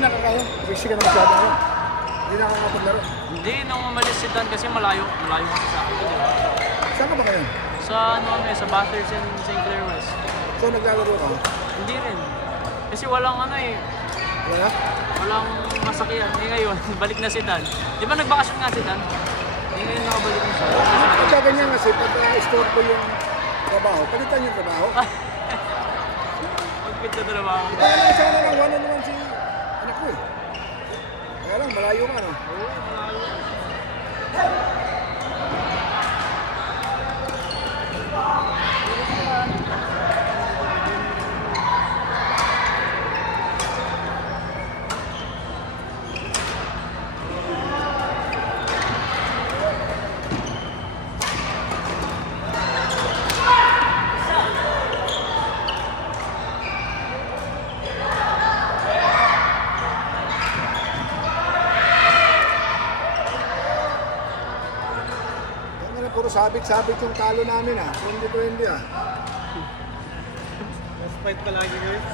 na ka kayo. Busy ka na masyado ngayon. Hindi na ako makapaglaro. Hindi, nung umalis si Dan kasi malayo kasi sa akin. Saan ka ba ngayon? Sa sa Bathurst and St. Clair West. So naglalaro ka? Hindi rin. Kasi walang Wala? walang masakyan. Ngayon, balik na si Dan. Di ba nagbakasyon nga si Dan? Ngayon nakabalik na siya. Kaya ganyan kasi, pag store ko yung trabaho, palitan yung trabaho. Magpit na trabaho. Sana lang, wala naman si anak ko eh. Kaya lang, malayo ka no? Oo, malayo. Puro sabit-sabit yung talo namin ah. 20-20 ah. Mas fight pa lagi guys.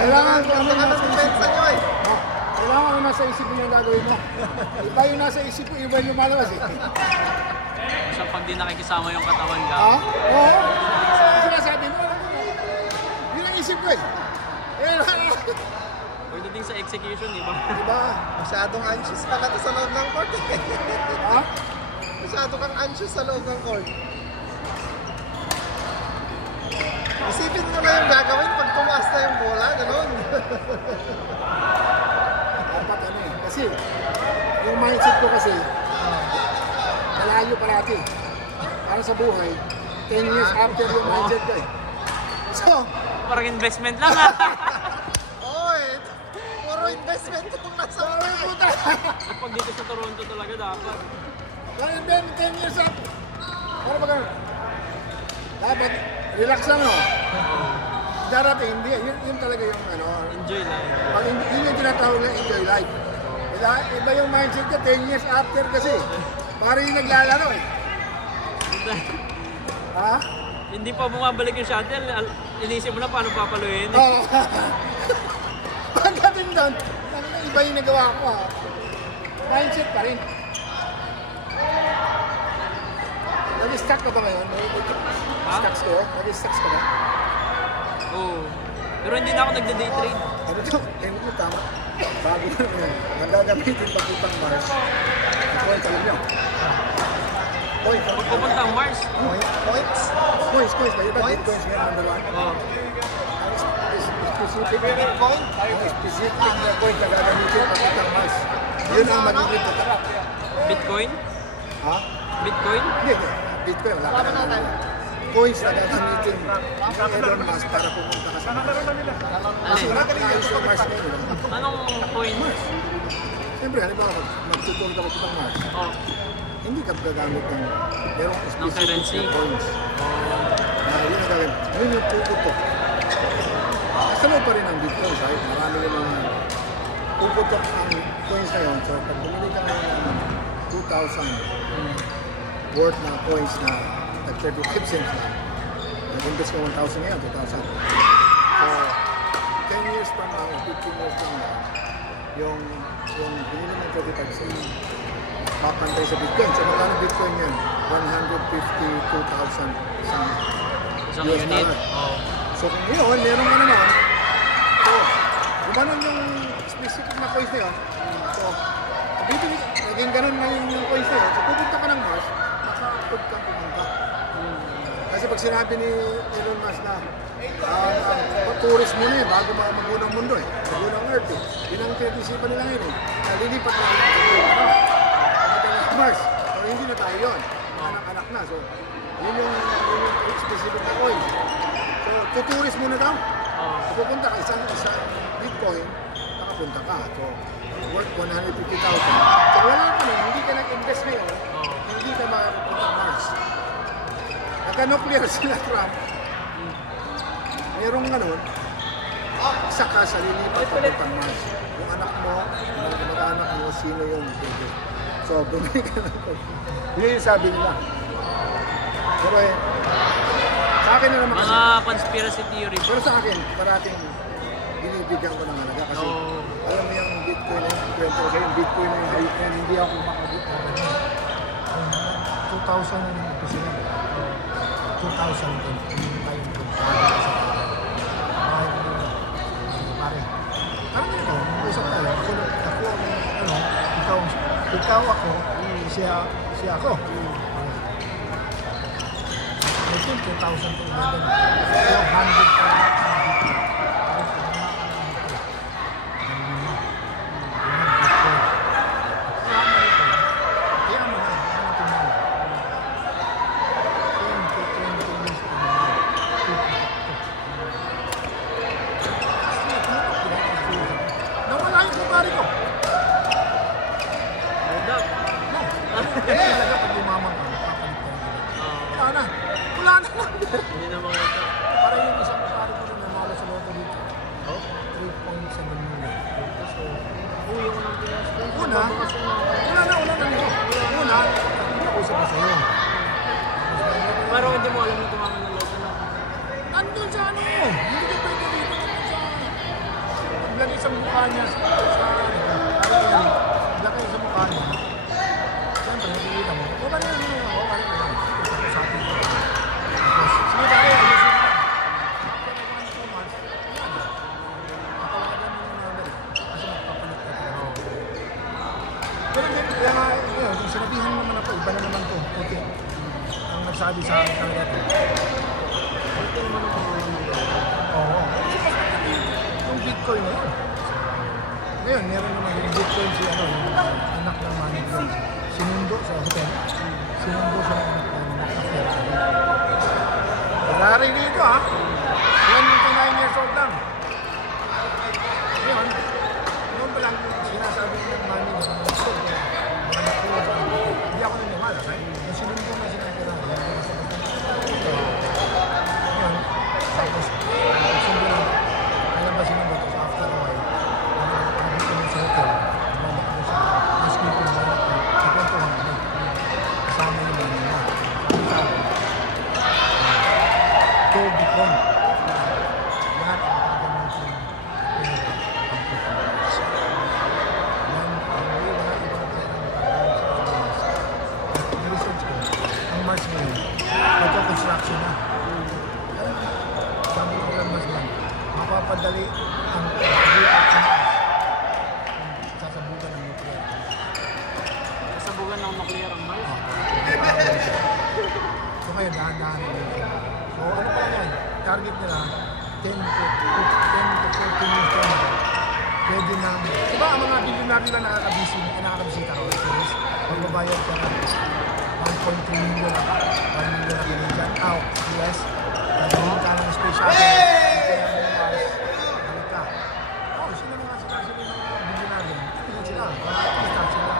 Kailangan ko ano nasa isip mo eh. Kailangan ano nasa isip mo yung gagawin mo. Iba yung nasa isip ko, iba yung lumalabas eh. Sa pag di nakikisama yung katawan ka. Ha? Oo. Sinasabi mo. Yun ang isip ko eh. Pagdating sa execution, diba? Diba? Masyadong anxious pala ito sa loob ng court eh. Ha? Masyado kang anxious sa loob ng court. Isipin mo na yung gagawin pag tumaas na yung bola, gano'n. Dapat ano eh. Kasi, yung mindset ko kasi, malayo parati. Para sa buhay, 10 years after yung mindset ko eh. So, Parang investment lang ha. Investment kung nasa puta. Pag dito sa Toronto talaga dapat. Kaya then 10 years up. Para ba ganun? Dapat relax lang no. Darating hindi yun talaga yung ano. Enjoy life. Pag yun yung tinatawag na enjoy life. Iba yung mindset ko 10 years after kasi. Parang yung naglalaro eh. Ha? Hindi pa bumabalik yung shuttle. Inisip mo na paano papaluin. Oo. Pagdating doon, iba yung nagawa ko ha. Mindset pa rin. Nag-stack ka ba ngayon? Stacks ko? Nag-stacks ka ba? Oo. Pero hindi na ako nagda-day trade. Ano ito? Ayun mo tama. Bago na yun. Nagagamitin pagkutang Mars. Ito ay talag nyo. Point. Pupuntang Mars. Points? Coins ba? Iba bitcoins ngayon number 1. Oo. Specific Bitcoin? Specific na coin na gagamitin pagkutang Mars. Yun ang magiging tatak. Bitcoin? Ha? Bitcoin? Hindi. Bitcoin. Wala ka na. Coins na gagamitin ni Elon Musk para pumunta ka sa Mars. Kasi nakayos yung Mars ngayon. Anong coin? Siyempre, halimbawa, magtutulog ka pagkutang Mars. Oo. Hindi ka gagamit ng merong specific currency. na coins. Yun ang gagawin. Yun yung puputok. Kasalod pa rin ang Bitcoin, kahit marami yung mga puputok ang coins na yun. So, pag bumili ka ngayon ng 2,000 worth na coins na nag-35 cents na, nag-invest ka 1,000 ngayon, 2,000. So, 10 years from now, 15 years from now, yung binili ng 35 cents, mapantay sa Bitcoin. So, magkano Bitcoin yan? 152,000 Isang US unit. dollar. Oo. So, kung yun, meron ka naman. So, gumanon yung specific na coins na yun. So, bibili, naging ganun na yung coins na yun. So, pupunta ka ng Mars, naka-approve kang pumunta. Kasi pag sinabi ni Elon Musk na tourist muna eh, bago magunang mundo eh. Magunang Earth eh. Yun ang pinag-isipan nila ngayon eh. Nalilipat na Mars. So, hindi na tayo yun. Anak-anak na. So, yun yung specific na coins. So, tuturis muna daw. Pupunta ka isang Bitcoin, nakapunta ka. So, worth 150,000. So, wala ka nun. Hindi ka nag-invest ngayon. Hindi ka makapunta Mars. Nagka-nuclear sila Trump. Merong ganun. Isa ka sa lilipat papuntang Mars. Yung anak mo, yung kamag-anak mo, sino yung pwede. So, bumili ka ng yun yung sabi nila. Pero eh, sa akin na naman Mga conspiracy theory. pero sa akin, parating binibigyan ko ng halaga kasi Oo. alam mo yung Bitcoin na yung kwento ko sa'yo, yung Bitcoin na yung hype na yan, hindi ako makabit. 2,000 na yung umpisa yan. 2,010. Yung pare. Ano ito? Usap tayo. Ako, ikaw ako, siya ako. I think 2,011. 400 pa. Nawala yung kumari ko. Talaga pag umaman ka, papalit ka na. Wala na lang. Hindi na mga ito. Para yung isang kumari ko rin namalo sa loto dito. Oh? 3.7 million. So, uwi ko ng Pinas. Una na nito. Una, usap ko sa'yo. Pero hindi mo alam na tumama ng loto na. Nandun sa ano? Hindi ka pwede dito. Naglagay sa mukha niya lagay sa mukha niya. Siyempre, nakikita mo. O ba na yun? O ba na yun? Sa atin ko. Sige tayo, ayusin mo. After like 1 2 months, yan. Napalagan mo yung number. Kasi magpapalit ka tayo. Pero hindi, kaya nga, yung sinabihan naman ako, iba na naman to. Okay. Ang nagsabi sa akin talaga ito. Ito naman ang mga Oo. Yung Bitcoin na yun. Ngayon, meron naman yung Bitcoin si ano, yung anak ng manager. Sinundo sa hotel. Sinundo sa anak na Ferrari. Ferrari dito ha. 29 years old lang. Ngayon, noon pa lang sinasabi ng manager ng gusto ko. Anak ko sa ano. Hindi ako nanimala. Yung sinundo na sila ng Ferrari. Ngayon, tapos, sundo na. Alam ba sinundo? Tapos after a while, sa hotel, lumalak mo siya. Mas ko yung lumalak ko. Nagkwentuhan kami. Kasama yung mga nila. Sabi, to become. Lahat ang tagamit sa pera ang performance. Yan, wala iba na pera ang tagamit sa Mars. At research ko, ang Mars ngayon, nagka-construction na. Sabi ko lang Mars lang, mapapadali ang pagbuhat sa Mars. Sasabugan ng nuclear. kasabugan ng nuclear ang Mars. So kaya dahan-dahan na yun. So ano pa yan? Target nila 10 to 14 years from now. Pwede na. Diba ang mga bilyonaryo na nakakabisita ko? Magbabayad ka na 1.3 million. 1 million na Canadian. US. Gagawin ka ng space shuttle. Balik ka. Sila mga sila mga bilyonaryo. Tingin sila. Mga artista. Sila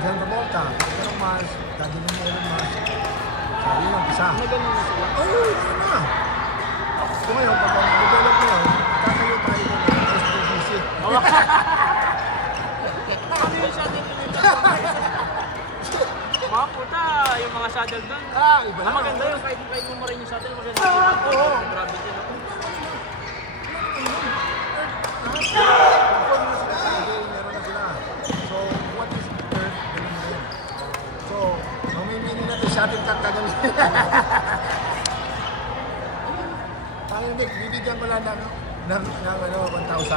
John Travolta. Elon Musk. Daddy ni Elon Musk. Sabi lang isa. May ganun na sila. Oo, yun na. So ngayon, pag develop mo yun, tatayo tayo ng SPCC. Ano yung shuttle dito? Mga puta, yung mga shuttle doon. Iba Ang maganda yung kahit mo mo rin yung shuttle, maganda. Oo. Grabe din ako. Confirm na sila. Okay, meron na sila. So, what is Earth doing then? So, mamimili natin shuttle cut kagawin. Pangimik, bibigyan ko lang ng 1,000. Tapos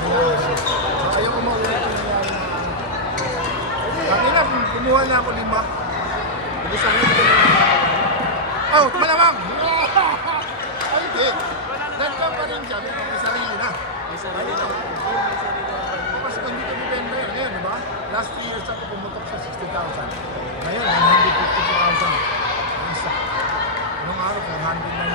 bilang. So, ayaw ko mawala ito nangyari na. Kanina, kumuha na ako 5. Hindi sana ito na. Oh, malamang! Ay, hindi. Nandun pa rin siya, pero may sarili na. May sarili na. May sarili na. Tapos kung hindi ka bibenda yun, ngayon, diba? Last 3 years ako pumutok sa 60,000. Ngayon, 152,000. Ang isa. Anong araw, 400 lang